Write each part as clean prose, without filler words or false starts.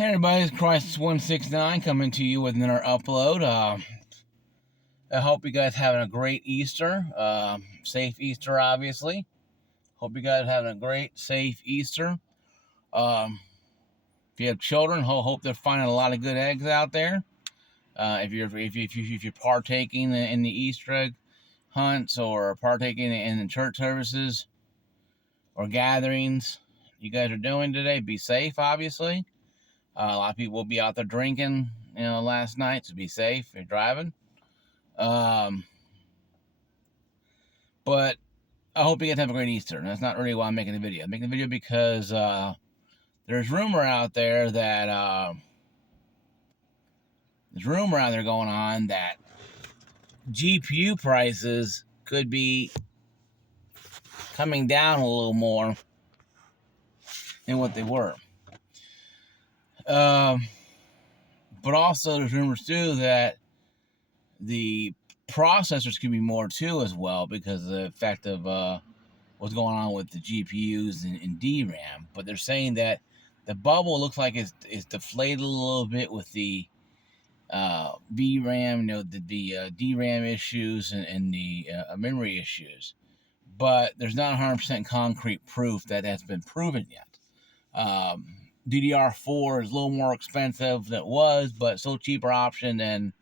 Hey everybody, it's Crisis169 coming to you with another upload. I hope you guys having a great Easter. Safe Easter, obviously. Hope you guys having a great, safe Easter. If you have children, hope they're finding a lot of good eggs out there. If you're partaking in the Easter egg hunts or partaking in the church services or gatherings you guys are doing today, be safe, obviously. A lot of people will be out there drinking, last night, so be safe if you're driving. But I hope you guys have a great Easter. And that's not really why I'm making the video. I'm making the video because there's rumor out there going on that GPU prices could be coming down a little more than what they were. But also there's rumors too that the processors could be more too as well because of the effect of what's going on with the GPUs and DRAM. But they're saying that the bubble looks like it's deflated a little bit with the VRAM, the DRAM issues and the memory issues. But there's not 100% concrete proof that has been proven yet. DDR4 is a little more expensive than it was, but still a cheaper option than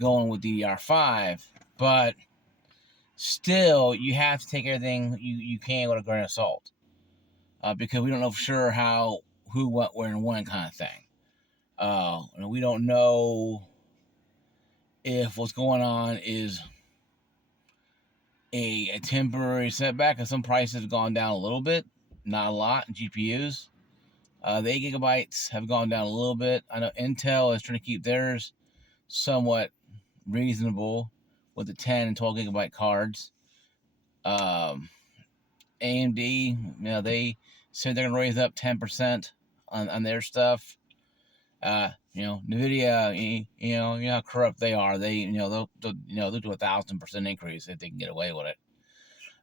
going with DDR5. But still, you have to take everything you can with a grain of salt. Because we don't know for sure how, who, what, where, and when kind of thing. And we don't know if what's going on is a temporary setback, because some prices have gone down a little bit, not a lot, in GPUs. The 8 gigabytes have gone down a little bit. I know Intel is trying to keep theirs somewhat reasonable with the 10 and 12 gigabyte cards. AMD, they said they're gonna raise up 10% on their stuff. Nvidia, you know how corrupt they are. They'll do 1,000% increase if they can get away with it.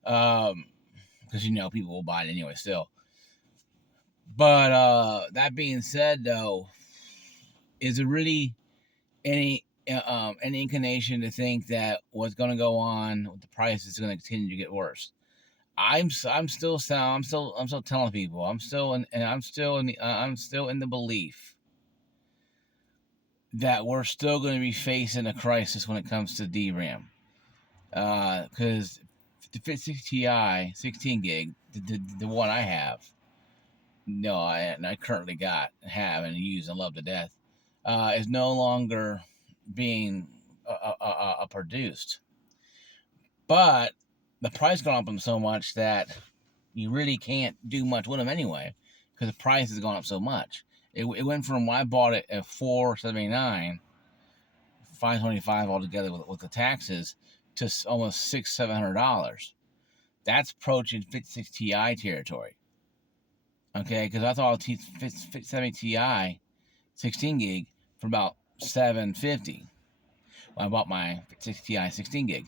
Because people will buy it anyway still. But that being said, though, is there really any inclination to think that what's going to go on with the price is going to continue to get worse? I'm still telling people I'm still in the belief that we're still going to be facing a crisis when it comes to DRAM, because the 5060 Ti 16 gig, the one I have, I currently have and use and love to death, is no longer being produced. But the price gone up them so much that you really can't do much with them anyway, because the price has gone up so much. It went from when I bought it at $479, $525 altogether with the taxes, to almost $600-700. That's approaching 5060 Ti territory. Okay, because I thought 5070 Ti 16 gig for about $750 when I bought my 5060 Ti 16 gig.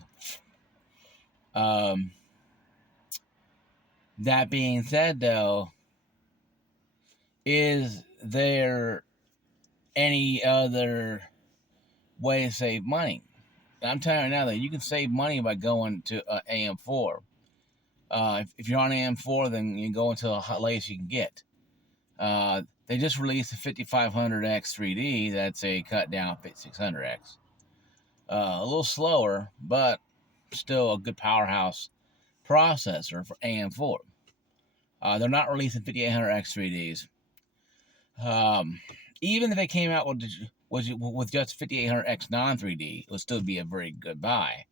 That being said, though, is there any other way to save money? And I'm telling you right now that you can save money by going to AM4. If you're on AM4, then you go into the latest you can get. They just released the 5500X 3D. That's a cut down 5600X. A little slower, but still a good powerhouse processor for AM4. They're not releasing 5800X 3Ds. Even if they came out with just 5800X non 3D, it would still be a very good buy.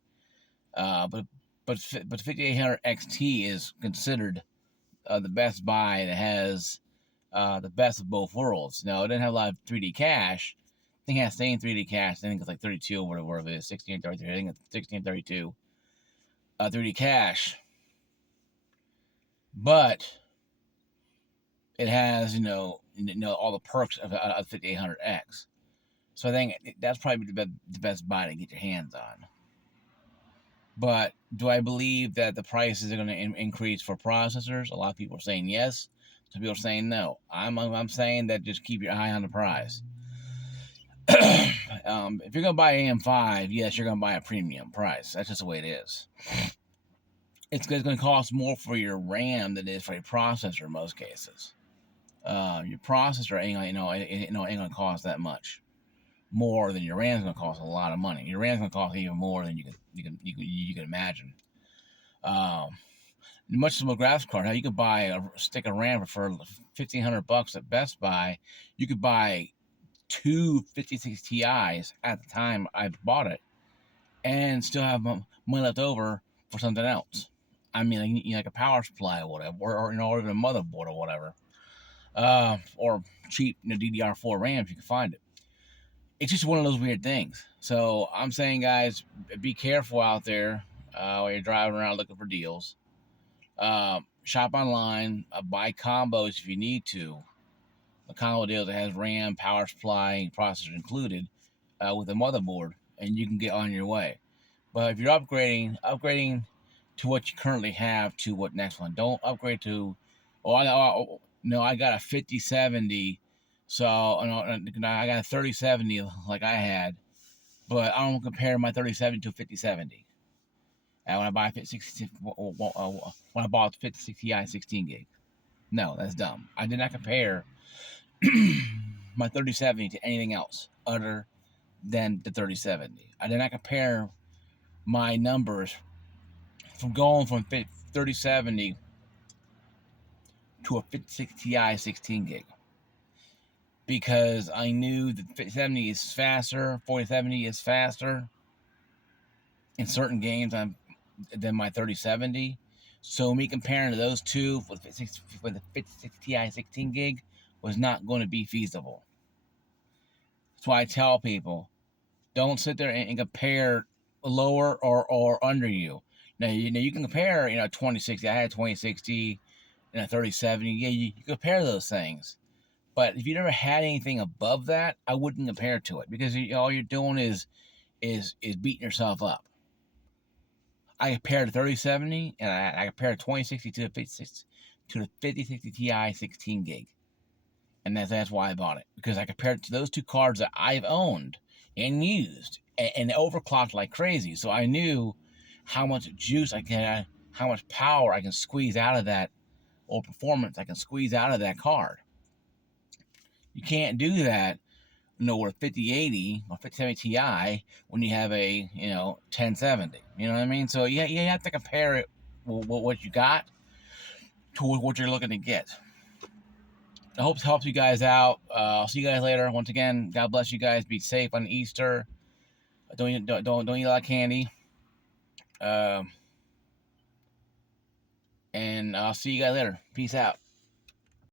But 5800 XT is considered the best buy that has the best of both worlds. Now, it didn't have a lot of 3D cache. I think it has the same 3D cache. I think it's like 32 or whatever it is, 16 and 33. I think it's 16 and 32 3D cache. But it has, all the perks of 5800X. So I think that's probably the best buy to get your hands on. But do I believe that the prices are going to increase for processors? A lot of people are saying yes. Some people are saying no. I'm saying that just keep your eye on the prize. If you're gonna buy AM5, yes, you're gonna buy a premium price. That's just the way it is. It's going to cost more for your RAM than it is for a processor in most cases. Your processor ain't ain't gonna cost that much more than your RAM's gonna cost a lot of money. Your RAM's gonna cost even more than you can imagine. Much as a graphics card, how you could buy a stick of RAM for $1,500 at Best Buy. You could buy two 56 Ti's at the time I bought it, and still have money left over for something else. I mean, like a power supply or whatever, or even a motherboard or whatever, or cheap DDR4 RAM if you can find it. It's just one of those weird things. So I'm saying, guys, be careful out there while you're driving around looking for deals. Shop online, buy combos if you need to. A combo deal that has RAM, power supply, processor included, with a motherboard, and you can get on your way. But if you're upgrading to what you currently have to what next one. Don't upgrade to, I got a 5070, so I got a 3070 like I had, but I don't compare my 3070 to a 5070. And when I buy when I bought the 5060 Ti 16 gig, no, that's dumb. I did not compare my 3070 to anything else other than the 3070. I did not compare my numbers from going from 3070 to a 5060 Ti 16 gig, because I knew that 5070 is faster, 4070 is faster in certain games than my 3070. So me comparing to those two with the 5060 Ti 16 gig was not going to be feasible. That's why I tell people, don't sit there and compare lower or under you. Now you can compare 2060. I had 2060 and a 3070. Yeah, you compare those things. But if you never had anything above that, I wouldn't compare to it, because all you're doing is beating yourself up. I compared the 3070 and I compared 2060 to the 5060 Ti 16 gig, and that's why I bought it, because I compared it to those two cards that I've owned and used and overclocked like crazy. So I knew how much juice how much power I can squeeze out of that, or performance I can squeeze out of that card. You can't do that with 5080 or 5070 Ti when you have a 1070. You know what I mean? So you have to compare it what you got to what you're looking to get. I hope it helps you guys out. I'll see you guys later. Once again, God bless you guys. Be safe on Easter. Don't eat a lot of candy. And I'll see you guys later. Peace out.